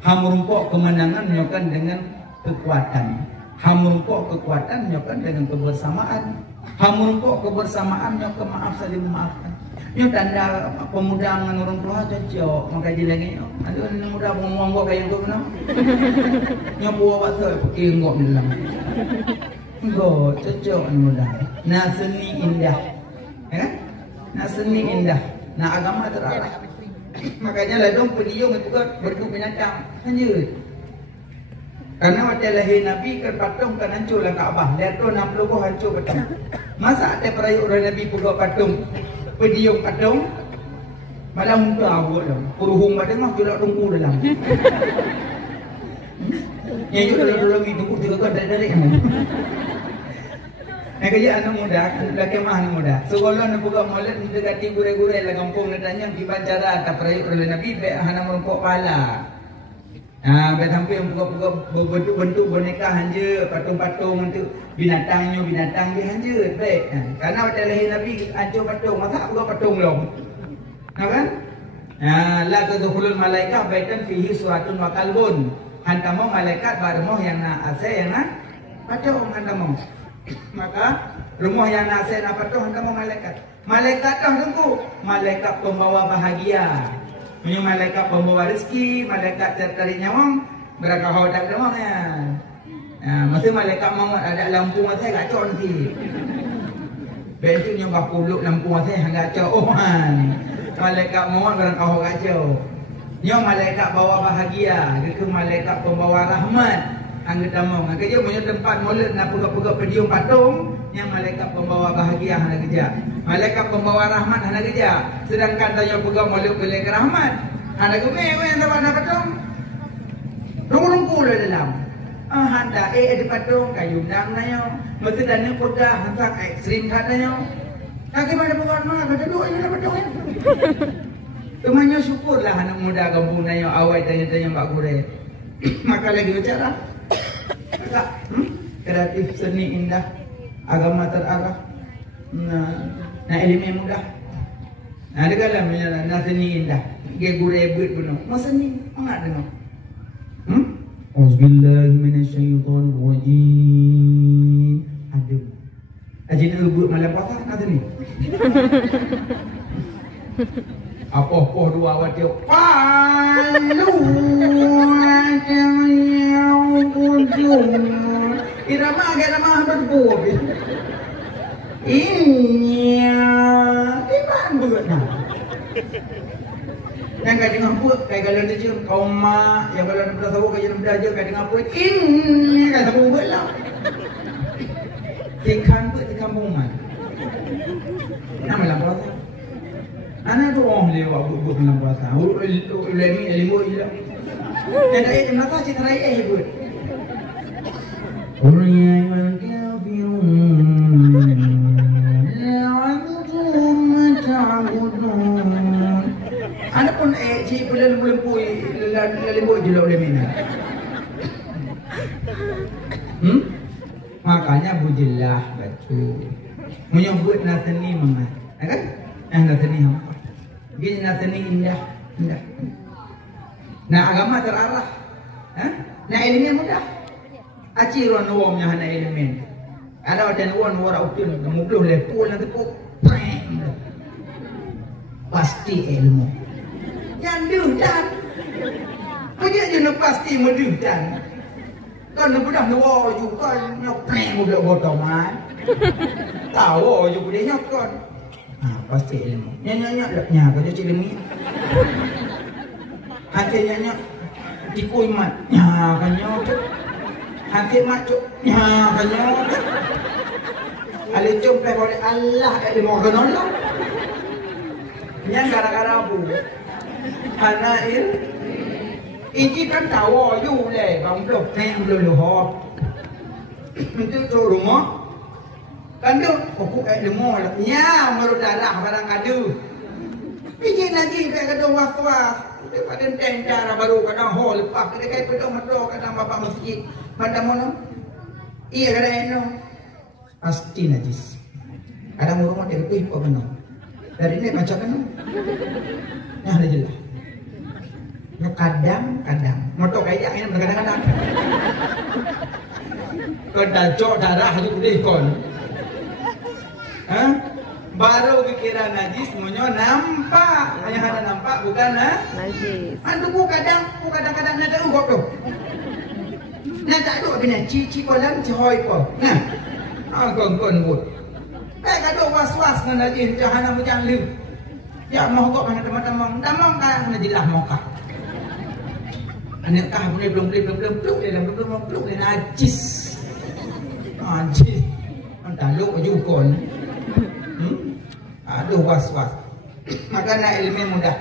Hamurumpok kemenangan nyokan dengan kekuatan. Hamurumpok kekuatan nyokan dengan kebersamaan. Hamurumpok kebersamaan nyokan maaf saling memaafkan. Nyo tanda pemuda dengan orang tua cocok maka dilagi nyo. Aduh ni muda ngomong kok kayak gitu kenapa? Nyo buat waktu pakai ngok dalam. Ngok cocok muda. Nah seni indah. Ya? Nah seni indah. Nah agama terarah. Makanya lah dong pediung itu kan bentuk binatang hanyut. Karena waktu lahir Nabi kan patung kan hancur lah Kaabah. Lihat tu 60 ko hancur betul. Masa ada perayaan orang Nabi pegawai patung, pediung patung, malah muka awak dah. Puruhung badan mah tidak tunggu dalam. Yang itu dalam itu tunggu tiga kali dari. Yang kerja anak muda, anak lelaki mah anak muda. Sekolah nak buka maulid ni dekati gure-gure lah kampung nak tanya dibacara tak perayaan orang Nabi be hana merempok pala. Bet sampai yang buka-buka bentuk-bentuk boneka hanja, patung-patung untuk binatang dia hanja, baik. Karena waktu lahir Nabi hancur patung, masa buka patung long. Nah kan? La tadkhulul malaikah baitan fihi suratun wa qalbun. Hantamu malaikat barmoh yang na ase yang na patung hantamu. Maka rumah yang na ase na patung hantamu malaikat. Malaikat dah tunggu, malaikat pembawa bahagia. Punya malaikat pembawa rezeki, malaikat tertarik nyawang, berakah hodak demangnya. Masa malaikat mamat ada lampu masa gacor nanti. Besok nyoba puluk lampu masa hang gacor. Oh han. Malaikat maut barang kau kacau. Nyo malaikat bawa bahagia, ke malaikat pembawa rahmat. Anggota mau kerja punya tempat mulut nak pegak-pegak pedium patung, yang malaikat pembawa bahagia hana kerja. Malaikat pembawa rahmat hana kerja. Sedangkan tanya pegak mulut beli rahmat. Hana gemeh yang dapat nak patung. Rungku lah dalam. Handa di patung kayu dang nayo. Mesti dan yang pegah hantar ekstrim katanya. Kaki mana bukan mah kata dua je lah patung. Temannya syukurlah anak muda kampung nayo awal tanya-tanya Mbak Gure. Maka lagi bicara. Kak, kreatif seni indah, agama terarah, nah ilmu mudah. Nah dekat lah nah seni indah, dia Gure buat penuh. Mau seni, enggak dengar. Auzubillahiminasyaitonirrajim. Aduh. Ajin buat malam puasa nak seni. Apa dua awak dia palu irama agama berburu ini iman buatnya yang kaya dengan buat kaya kalau dia cium kaum mak yang kalau dia tahu kaya dia belajar kaya dengan buat ini kaya tahu buat lah ikan buat ikan bunga nama lah puasa anak tu orang lewat buat dalam puasa. Ulami ilmu ilah. Yang dah yang nak cakap terakhir buat. Qur'an kafirun la'abutum ta'budun. Anak pun cik bulan pui lembu je lah ulami ni. Makanya bujilah batu. Menyebut nasani mana? Kan? Nasani apa? Gini nasani indah. Nah agama terarah. Nah ilmu mudah. Aci ron wongnya hana ilmu. Ada wajan wong wara ukun mubluh lepul nanti pun pasti ilmu. Yang dudan. Punya je nak pasti medudan. Kan nak budak nuwa juga nyopeng mubluh botoman. Tahu je boleh nyokon. Pasti ilmu. Nyanyi lah, kau jadi ilmu. Hati nyanyi, tipu imat, kan nyok. Hati macuk, kan nyok. Ali jumpa oleh Allah ilmu kanon lah. Yang gara-gara bu, karena ini kan tahu you le, bang blok teng blok hop. Itu tu rumah. Kandu, aku ilmu lah. Ya, menurut darah barang kadu. Bikin lagi kayak kadang was-was. Daripada cara baru kadang hol lepas. Kita kayak pedang medok kadang bapak masjid. Pada mana? Iya kadang eno. Pasti najis. Kadang rumah dia lebih apa benar. Dari ini macam mana? Ya ada jelas. Ya kadang-kadang. Medok kayak ini kadang-kadang. Kedacok darah juga deh kon. Baru pikiran najis semuanya nampak. Hanya ada nampak bukan najis. Antu kadang-kadang nak tahu kok tu. Nak tak tahu bina cici kolam cihoi ko. Nah. Kon buat. Kado was-was dengan najis jahana mujang liu. Ya mau kok mana teman-teman. Damang kah najilah mau kah. Anak kah belum najis. Najis. Entah lu ujukon. Aduh was-was. Maka nak ilmu mudah.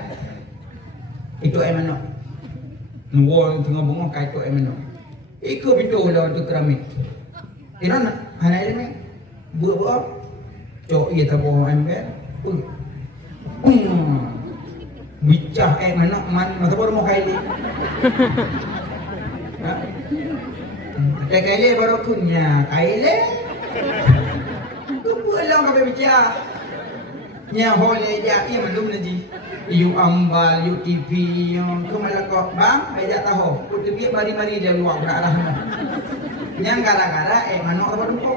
Itu emano. Nuwon tengah bunga kai itu emano. Iku pintu lah untuk keramik. Ino nak hana ilmu. Buat. Cok ia tak bohong ember. Bicah mana mata baru mau kai ni. Kai baru punya kai le. Tunggu Allah kau bicara. Nya boleh jadi belum lagi. You ambal, you TV, yang tu malah kau bang, ayat tahu. Putih dia mari-mari dia luar berarah. Yang gara-gara mana apa tu?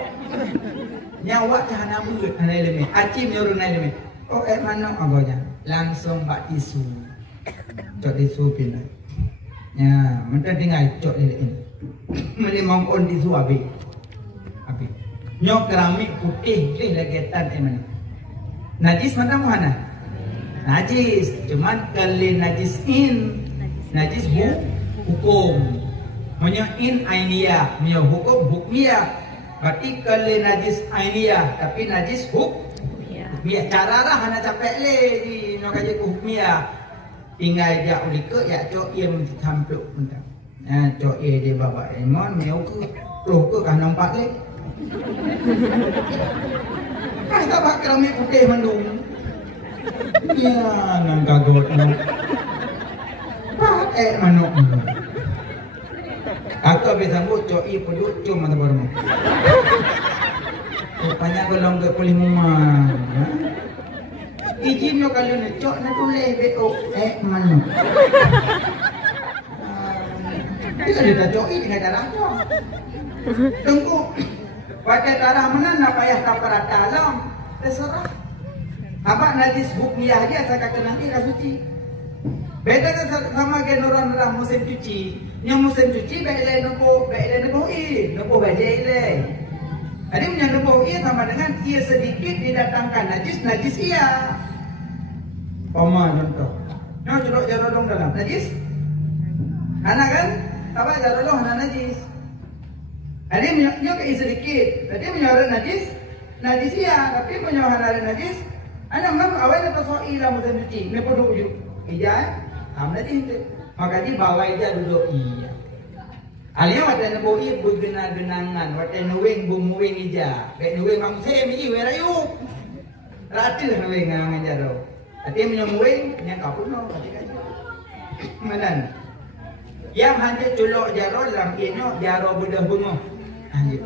Yang awak cahana buat hana ilmu. Acim nyuruh hana ilmu. Oh mana agaknya? Langsung bak isu. Cok isu pindah. Ya, macam tinggal cok ini. Mesti mangkon isu habis. Nyok keramik putih leh legetan mana? Najis mana mana? najis, cuman kalau najisin, najis hukum. Punya in ainiyah, punya hukum hukmiyah. Berarti kalau najis ainiyah, tapi najis hukmiyah. Cara lah hana capek le di nak kaji hukmiyah. Tinggal dia ulika ya cok ia mencampur entah. Cok ia dia bawa emon meu ke roh ke kan nampak le. Kan tak pak keramik putih mandung. Ya nang kagot nang. Pak manuk. Aku habis sambut cok ia peluk cuma tak baru. Rupanya golong ke pulih mama. Izin yo kalau nak cok nak tulis BO manuk. Dia ada cok ini dengan darah cok. Tunggu. Pakai darah mana nak payah kaparat dalam. Terserah. Abang najis hukmiyah dia saya kata nanti dah suci. Beda sama dengan orang musim cuci. Yang musim cuci baiklah nopo nopo bajai. Tadi punya nopo sama dengan ia sedikit didatangkan najis ia. Poma contoh. Nah curok jarodong dalam najis. Anak kan? Apa jarodong anak najis. Tadi punya ke sedikit. Tadi punya orang najis ia. Tapi punya orang najis. Anak memang awal lepas soal musim cuci. Nopo duduk. Ija. Najis itu. Maka dia bawa dia duduk iya. Alia watan boi bergenang-genangan, watan nuwing bumuwing ija. Baik nuwing manusia mi werayu. Ratil nuwing ngangan jaro. Ati menyemuwing yang kau pun no, ati kan. Manan. Yang hanya culok jaro dalam ino jaro bedah bungo. Anjir.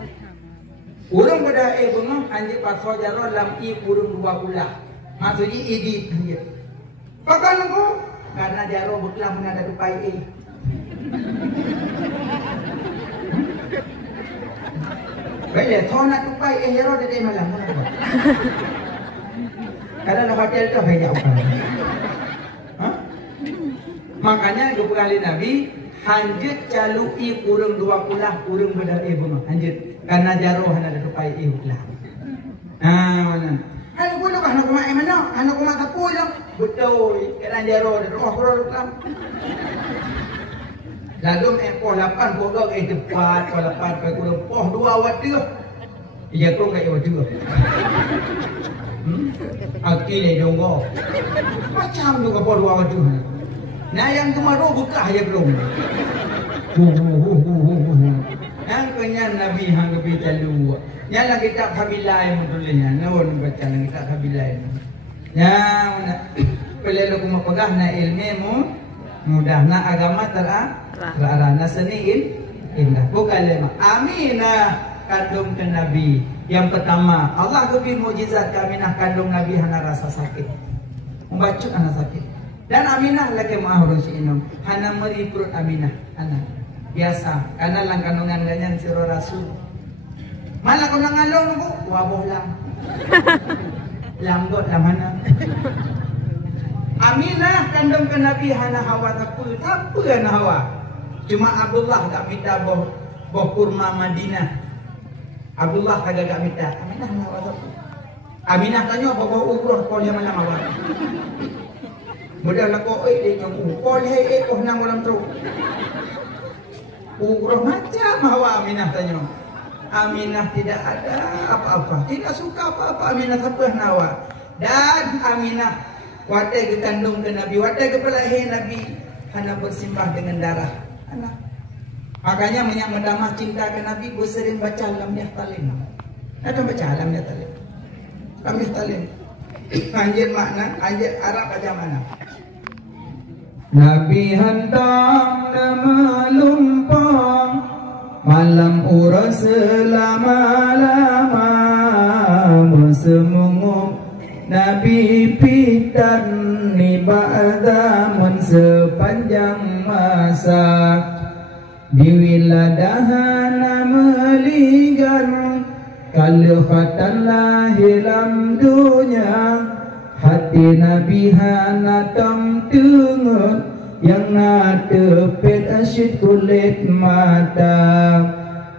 Urang bedah bungo anjir pasal jaro dalam urang dua pula. Maksudnya idit anjir. Pakan ko karena jaro belah menada tupai Baiklah, kau nak tupai jaro dari malam mana? Karena hotel tu banyak orang. Makanya dua kali Nabi hanjut calui kurung dua pulah kurung bedah bunga hanjut karena jaro hana ada tupai lah. Mana? Halo gua nak anak rumah mana? Anak rumah tak pulang. Betul, karena jaro ada roh kurang. Lalu poh 8 poh 2 depan poh 8 kurang poh 2 awat dia. Ia tu enggak awat dia. Aki le dongo. Macam juga poh 2 awat dia. Nah yang kemaru buka ya belum. Yang kenyan Nabi hang kepi calu. Yang lagi tak habilai mudulnya. Naon baca lagi tak habilai. Ya mana pelelo ku mapagah na ilmu mudah na agama terarana seniin indah bukan lema aminah kandung ke Nabi yang pertama Allah kepi mukjizat Aminah kandung Nabi hana rasa sakit membaca hana sakit dan Aminah lagi ma'ahrun si inum hana meri perut Aminah anak biasa karena lang kandungan ganyan siro rasul malah kau nangalong bu waboh lang langgot lah mana Aminah kandung ke Nabi hana hawa takut apa hana hawa cuma Abdullah tak minta boh kurma Madinah Abdullah kagak gak minta Aminah hana hawa takut Aminah tanya apa umroh kau yang mana hawa mudah lah kau dia yang kau hei kau nang ulang terus umroh macam hawa Aminah tanya Aminah tidak ada apa-apa, tidak suka apa-apa Aminah sampai nawa. Dan Aminah watai ke kandung ke Nabi, watai ke pelahir Nabi, hanya bersimpah dengan darah anak. Makanya banyak mendamah cinta ke Nabi, sering baca Lam Yahtalim. Ada baca Lam Yahtalim. Lam Yahtalim. Anjir makna, anjir Arab baca mana? Nabi hendak melumpang malam urang selama-lama Mesemungup Nabi pitan ni ba'damun sepanjang masa Diwiladahana meligan Kalifatan lahir dalam dunia Hati Nabi hana tam tengut yang ngadepet asyid kulit mata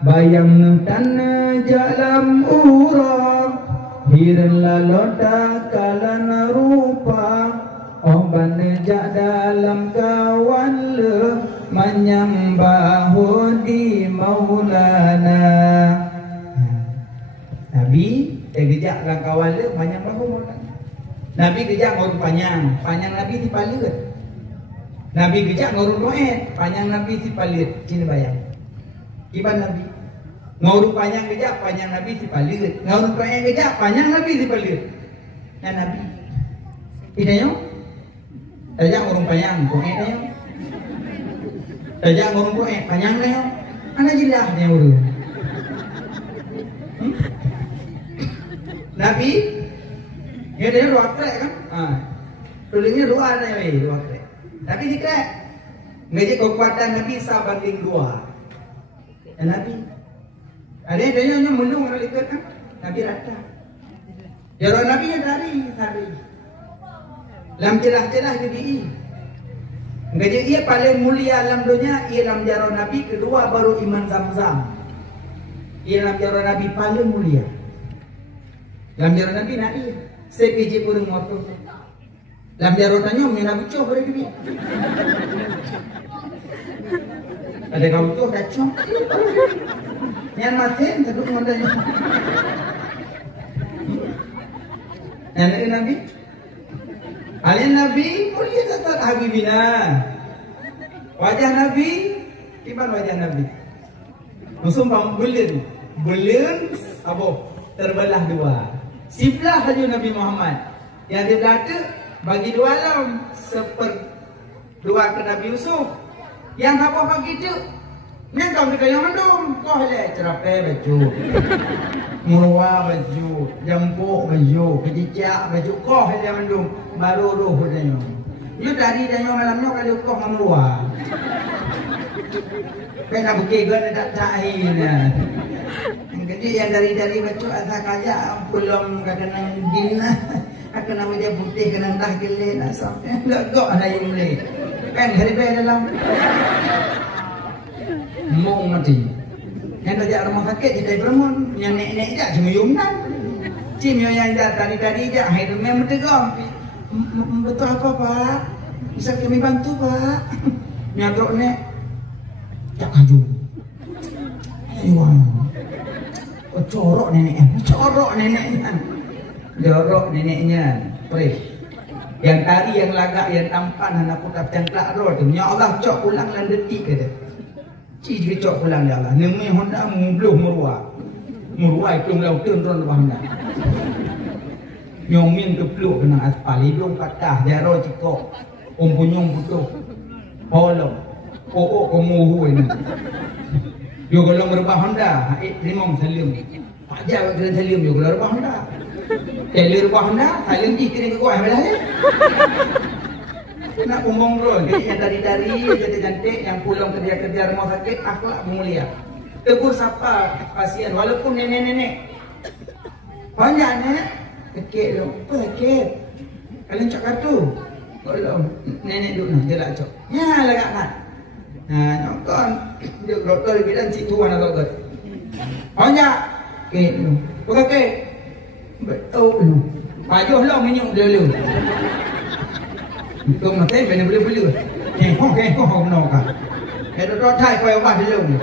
bayang tanah jalam urang hiran lalota kalan rupa banejak dalam kawan le menyembah di Maulana. Nabi gejak dalam kawan le menyembah Maulana. Nabi gejak ngurung panjang Nabi di palit. Nabi gejak ngurung doet, panjang Nabi di palit. Cina bayang. Iban Nabi ngurung panjang gejak, panjang Nabi di palit. Ngurung doet gejak, panjang Nabi di palit. Dan Nabi idanya tajak ngurung panjang doet nya. Tajak ngurung doet panjang nya. Ana jilah nya urang. Nabi ya dia dua krek kan? Tulingnya dua ada ya, dua krek. Tapi di krek ngaji kekuatan Nabi sabanding dua. Dan Nabi ada dia nya mendung kalau ikut kan? Nabi rata. Jalan Nabi nya dari. Lam celah-celah jadi. Ngaji ia paling mulia alam dunia, ia lam jalan Nabi, kedua baru iman Zamzam. Ia lam jalan Nabi paling mulia. Lam jalan Nabi nak ia. Sepiji purung motor. Lam jalan tanya mina bucoh boleh ni. Ada kau bucoh dah cong. Yang maten taduk modalnya. Anak Nabi. Alin Nabi mulia tetap habibina. Wajah Nabi, iban wajah Nabi. Musuh bang belin abo terbelah dua. Sebelah haju Nabi Muhammad. Yang di belakang bagi dua alam dua ke Nabi Yusuf. Yang apa bagi tu? Ni kau dekat yang mandum, kau le cerapai baju, murwa baju, jempuk baju, kecicak baju, kau le mandum baru roh dia. You dari dia malamnya kalau kau murwa. Kena bukti gua nak cahin. Jadi yang dari baju asal kaya belum kadang gina, akan nama dia putih kena dah gelek nak sampai enggak ada yang boleh. Kan hari dalam mau mati. Yang kerja rumah sakit kita bermun, yang nek je cuma yumnan. Cim yang dari je, hidup memang tegam. Betul apa Pak? Bisa kami bantu Pak? Nyadok nek, tak kaju. Wah, corok neneknya. Jorok neneknya. Pres. Yang tari, yang lagak, yang tampan, anak putap cangklak roh tu. Ya Allah, cok pulang lan detik ke dia. Cik cok pulang dah lah. Nemi Honda mubluh murwa. Murwa itu melautun ron Honda. Nyomin tu peluk kena aspal. Hidung patah, jaro cikok. Umpunyong putuh. Holong. Oh, kemuhu ini. Yo kalau merubah Honda, limong salim. Pak Jawa kena salim yo kalau merubah Honda. Jadi merubah Honda, salim di kiri ke kuah belah ya. Nak umum bro, yang dari cantik, yang pulang kerja rumah sakit, akhlak mulia. Tegur sapa pasien, walaupun nenek-nenek. Banyak nenek, kekek lo, apa kekek? Kalian cak kartu, kalau nenek duduk nak jelak cok, ya lagak nak. Nah, nonton, dia doktor bilang cik tuan atau tak? Banyak, kekek lo, apa kekek? Betul lo, pajuh lo menyuk dulu. Tụi mà thấy về này bự bự. Kho no cả. Cái đó thay quay qua đi luôn.